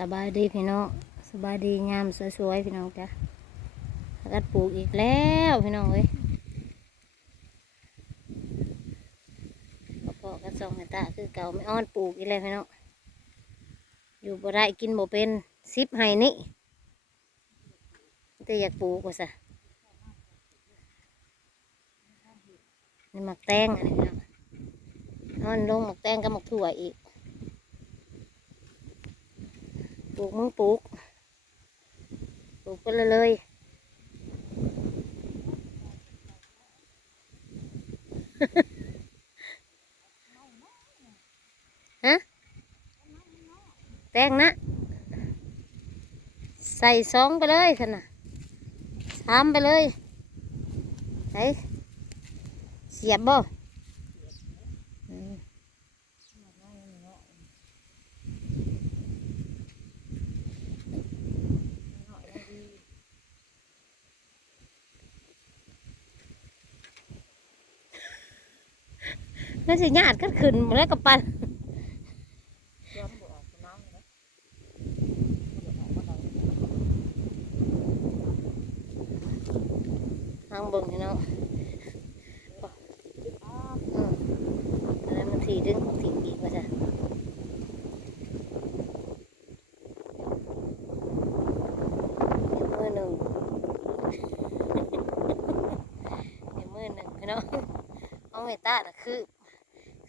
สบายดีพี่น้องสบายดีงามสวยๆพี่น้องจ้ะแล้วก็ปลูกอีกแล้วพี่น้องเอ้ยพอๆกันสองให้ตาคือเก่าไม่อ้อนปลูกอีกแล้วพี่น้องอยู่บ่ได้กินบ่เป็นซิปให้นี่แต่อยากปลูกว่าซะนี่หมักแตงอันนี้พี่น้องอ้อนลงหมักแตงกับหมักถั่วอีก ปลูกมึงปลูก ปลูกไปเลยเลยฮะแตงนะ ใส่สองไปเลยขนาดสามไปเลยไอเสียบบ่ นั่นสิญาติก็ขึ้นมาแล้วกับปันทางบิ่งพี่น้องอืมแล้มันทีดึงทีอีกว่าจ้ะเดี๋ยวมือหนึ่งเดี๋ยวมือหนึ่งพี่น้องเอาไว้ตาน่ะคือ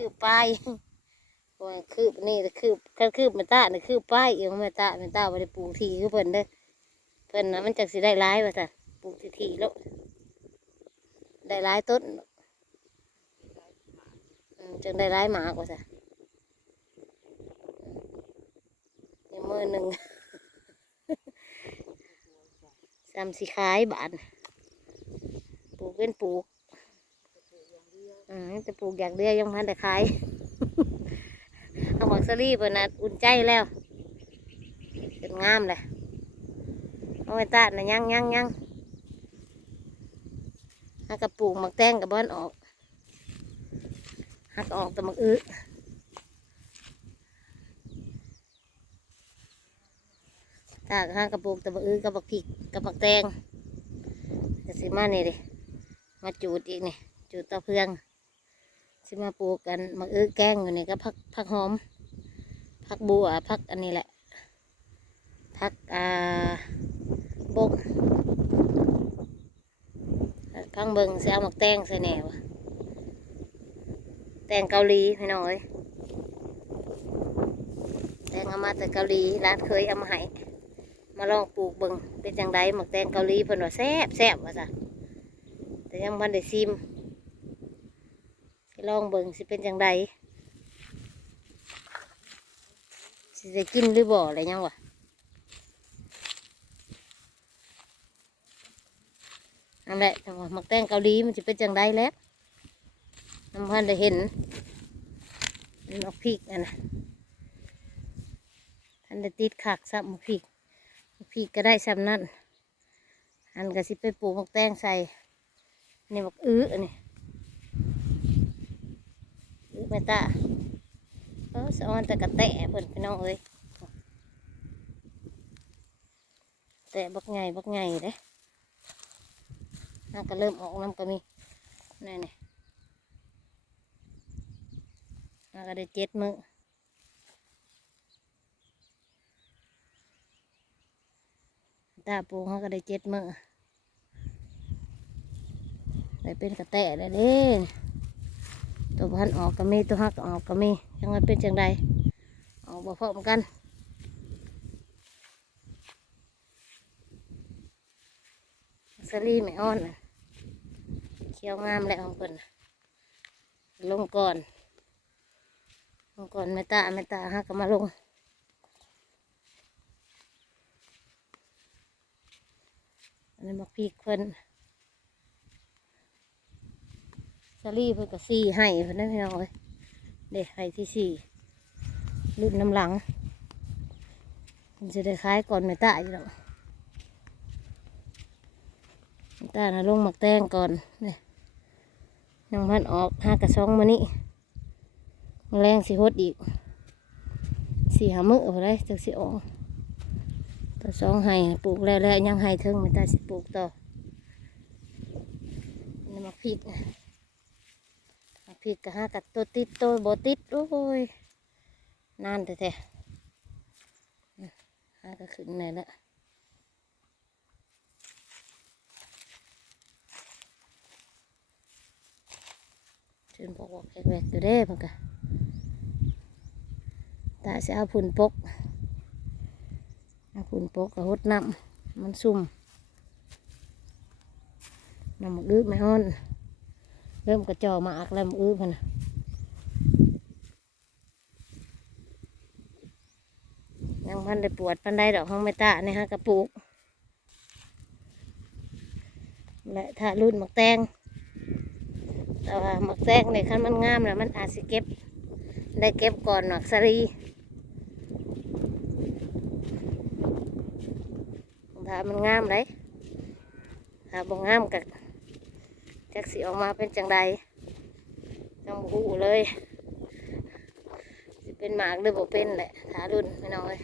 คือป้ายโอ้ยคือนี่คือก็คือเมตานี่คือป้ายเองเมตาเมตาบ่ได้ปลูกทีคือเพิ่นเด้อเพิ่นนะมันจักสิได้ร้ายว่าซั่นปลูกทีทีแล้วได้ร้ายต้นจึงได้ร้ายหมากว่าซั่นนี่มือหนึ่งซ้ำสิขายบานปลูกเป็นปลูก อืมแต่ปลูกอย่างเดียวยังพันแต่ขายเอาหมักสลีเปิดนะอุ่นใจแล้วเป็นงามเลยเอาไว้ตาดนะยังยังยังหักกระปลูกมักแตงกับบ้านออกหักออกแต่มักอื้อตากหักกระปลูกแต่หมักอื้อกับหมักพริกกับหมักแตงจะสิมาเนี่ยดิมาจูดอีกนี่จูดตะเพือง สิมาปลูกกันมะเอื้อแกงอยู่นี่ก็พักพักหอมพักบัวพักอันนี้แหละพักอ่าบกพังเบิงเสียหมักแตงใส่แหนวแตงเกาหลีพี่น้อยแตงเอามาแต่เกาหลีร้านเคยเอามาให้มาลองปลูกเบิงเป็นจังไดหมักแตงเกาหลีเพิ่นว่าแซ่บแซ่บว่าซะแต่ยังพันได้ซิม ลองเบิ่งสิเป็นจังใดสิจะกินหรือบ่อะไรยังวะอันแหละจังหวะมักแตงเกาหลีมันจะเป็นจังใดแล้วน้ำพันได้เห็นนออกพริกอันนะทันได้ติดขากซับมักพริกมกพริกก็ได้ซ้ำนั่นอันก็สิไปปลูกมักแตงใส่นี่มักอื้ออันนี้ แม่ตาเออสะออนแต่กระแตะเพิ่นพี่น้องเอ้ยแตะบักไงบักไงเด้น่าก็เริ่มออกน้ำก็มีนี่นี่น่าก็ได้เจ็ดมือตาปูเขาก็ได้เจ็ดมือได้เป็นกระแตะเลยเด้ ตัวพันออกก็มีตัวหักออกก็มียังไงเป็นจังใดออกบ่พร้อมกันสลีไม่อ่อนนะเขียวงามแล้วของเพิ่นลงก่อนลงก่อนไม่ตาไม่ตาหักก็มาลงอันนี้มาพีกเพิ่น ซารี่เพิ่นก็สี่ให้เพิ่นได้พี่น้องเอ้ยเด็กให้ที่สี่รุ่นน้ำหลังมันจะได้คล้ายก่อนไม่ตาอยู่แล้วไม่ตานะลงหมักแตงก่อนเนี่ยังพันออกห้ากระซองมานี่แมลงสิฮดอีกสี่หามือเอาได้จากสิออกตัวสองไห้ปลูกแล้วแล้วยังไห้เทิงไม่ตาสิปลูกต่อนี่มักพริกนะ มักพริกก็หากัดตัวติดตัวบ่ติดโอ้ยนานแท้ๆอืมหาก็ขึ้นไหนละชื่นบอกว่าแวกๆอยู่เด้มันก็ตาสิเอาผุนปกเอาฝุ่นโปกกับหดน้ำมันซุ่มน้ำมันอื้อไม่ฮ้อน เริ่มกระจอมาอักแล้วอื้อพันนะยังพันได้ปวดพันได้ดอกห้องไม่ตาเนี่ยฮะกระปุกและถ้ารุ่นหมักแตงแต่ว่าหมักแตงเนี่ยคันมันงามแล้วมันอาจสิเก็บ ได้เก็บก่อนหมักสรีถ้ามันงามเลยถ้าบ่งามกับ จักสีออกมาเป็นจังใดจังบหูเลยสิเป็นหมากหรือบ่เป็นแหละถารุ่นไม่น้อย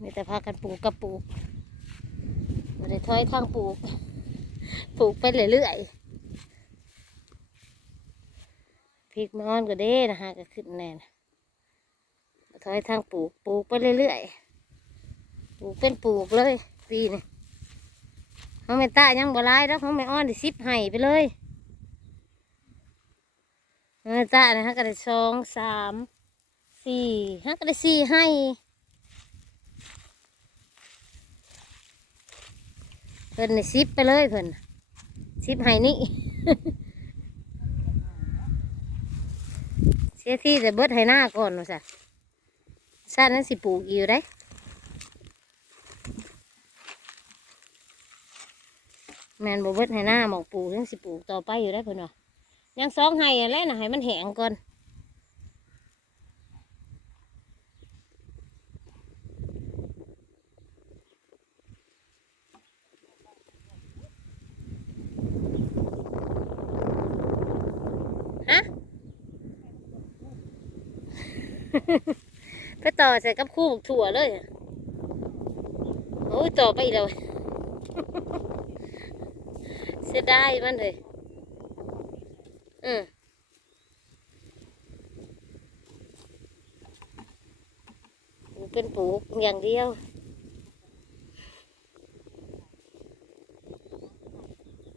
มีแต่พากันปลูกกับปลูกบริถอยทางปลูก ปลูกไปเรื่อยๆ พริกมนอ่อนก็เด้นะฮะก็ขึ้นแน่นะถอยทางปลูกปลูกไปเรื่อยๆปลูกเป็นปลูกเลย ปีนี้เขาไม่ตายังบ่ร้ายแล้วเขาไม่อ้อนด้ซิบไห้ไปเลยเขาไม่ตานี่ยฮะก็ได้สองสามสี่ฮะก็ได้สี่ให้เพิ่นนี่ซิปไปเลยเพิ่นซิปให้นี่ เสียที่จะเบิดให้หน้าก่อนว่าสัชาตินั้นสิปลูกอยู่ได้แมนบเบิดให้หน้าหมอกปลูกยังสิปลูกต่อไปอยู่ได้เพื่อนว่ายังสองให้อะแล้วนะให้มันแห้งก่อนฮะ ไปต่อใส่กับคู่บักถั่วเลยโอ้ยต่อไปอีกแล้วเสียดายมันเลยอืมเป็นปลูกอย่างเดียว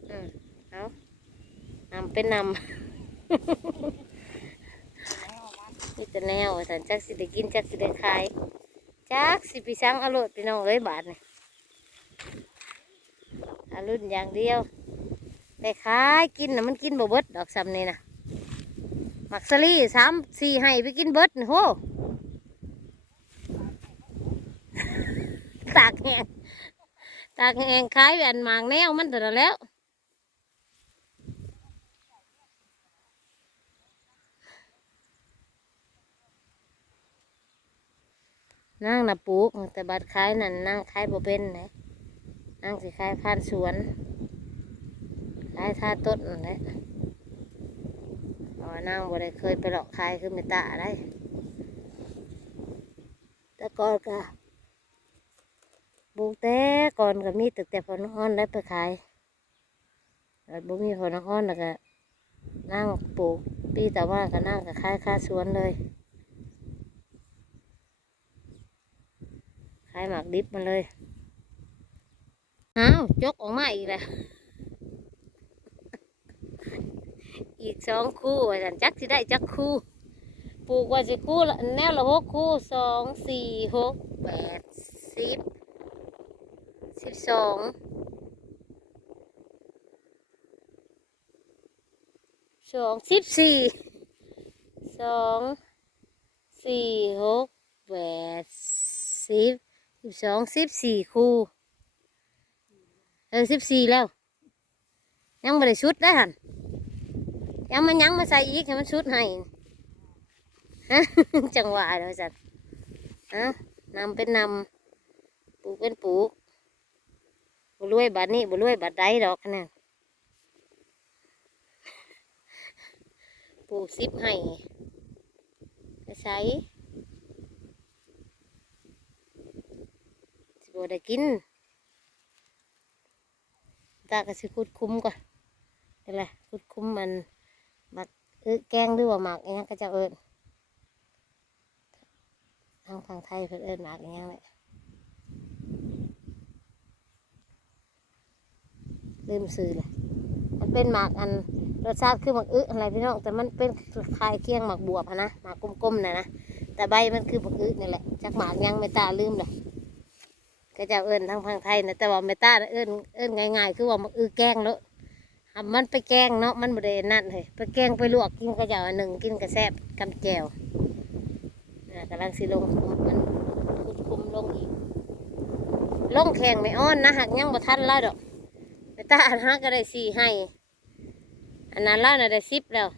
อืมเอานำเป็นนำ นี่แต่แนวสันจักสิได้กินจักสิได้ขายจักสิไปสั่งอรมณ์พี่น้องเอ้ยบาทนี่อรุ่นอย่างเดียวได้ขายกินนะมันกินบ่เบิดดอกซ้ำนี่นะมักสลี่สามสี่ให้ไปกินเบิดโหตากแห้งตากแห้งขายแอันหมางแนวมันแต่แล้ว นั่งนะปลูกแต่บัดขายนั่นนั่งขายบ่เป็นนะนั่งสิขายผ่านสวนขายท่าต้นนะเพรานั่งบ่ได้เคยไปหลอกขายคือไม่ตาอะไรแต่ก่อนก็ปลูกแต่ก่อนก็มีตึกแต่พอน้องอ้อนได้ไปขายแต่บ่มีพอน้องอ้อนแล้วก็นั่งปลูกปีแต่ว่าก็นั่งก็ขายค่าสวนเลย ขายหมากดิบมาเลยอ้าวจกออกมาอีกแล้วอีกสองคู่ว่าสันจักสิได้จักคู่ปลูกว่าสิคู่ละแนวละหกคู่สองสี่หกแปดสิบสิบสองสองสิบสี่สองสี่หกแปดสิบ สิบสองสิบสี่คูเออสิบสี่แล้ว ยังไม่ได้ชุดได้หันยังมันยังมาใส่อีกให้มันชุดให้ฮะจังหวะเลยสัตว์ฮะนำเป็นนำปลูกเป็นปลูกบุรวยบัดนี้บุรวยบัดใดดอกอันนั้นปลูกซิปให้ไปใช้ บได้กินตาก็สิคุดคุ้มก่อนนี่แหละคุดคุ้มมันหมักเอ้อแกงหรือว่าหมักอหยังก็จะเอิญทางฝั่งไทยเพิ่นเอิญหมักอหยังแหละลืมซื้อเลยมันเป็นหมากอันรสชาติคือหมักอึอะไรพี่น้องแต่มันเป็นคลายเคียงหมักบวบอะนะหมากกลมๆนะนะแต่ใบมันคือหมักอึนี่แหละจากหมากยังไม่ตาลืมเลย ก็จะเอิ้นทางพังไทยนะแต่ว่าเมตาเอิ้นเอิ้นง่ายๆ คือว่ามันอือแกงเนาะอะมันไปแกงเนาะมันบ่ได้นั่นเลยไปแกงไปลวกกินก็จะเอาหนึ่งกินกระแซบกำแจวนะกำลังสิลงมันคุดคุมลงอีกลงแข่งไม่อ้อนนะหักยังบ่ทันแล้วดอกเมตาอันหาก็ได้สี่ให้อันนั้นแล้วน่ะได้สิบแล้ว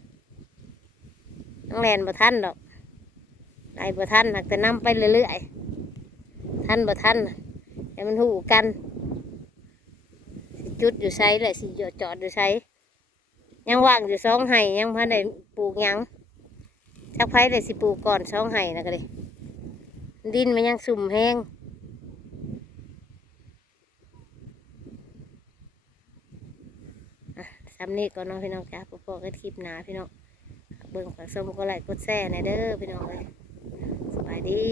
น้องแลนบ่ทันดอกได้บ่ทันหักแต่นำไปเรื่อยๆท่านบ่ท่านนะ แต่มันหูกันสิจุดอยู่ไซเลยสิจอดจอดอยู่ไซยังว่างอยู่สองไห้ยังพันได้ปลูกหยังชักไผ่เลยสิปลูกก่อนสองไห้นะก็เลยดินมันยังสุ่มแห้งสำนี้ก่อนน้องพี่น้องจ้าพบกันคลิปหนาพี่น้องเบิ่งฝากชมก็ไลกดแชร์ในเด้อพี่น้องเลยสบายดี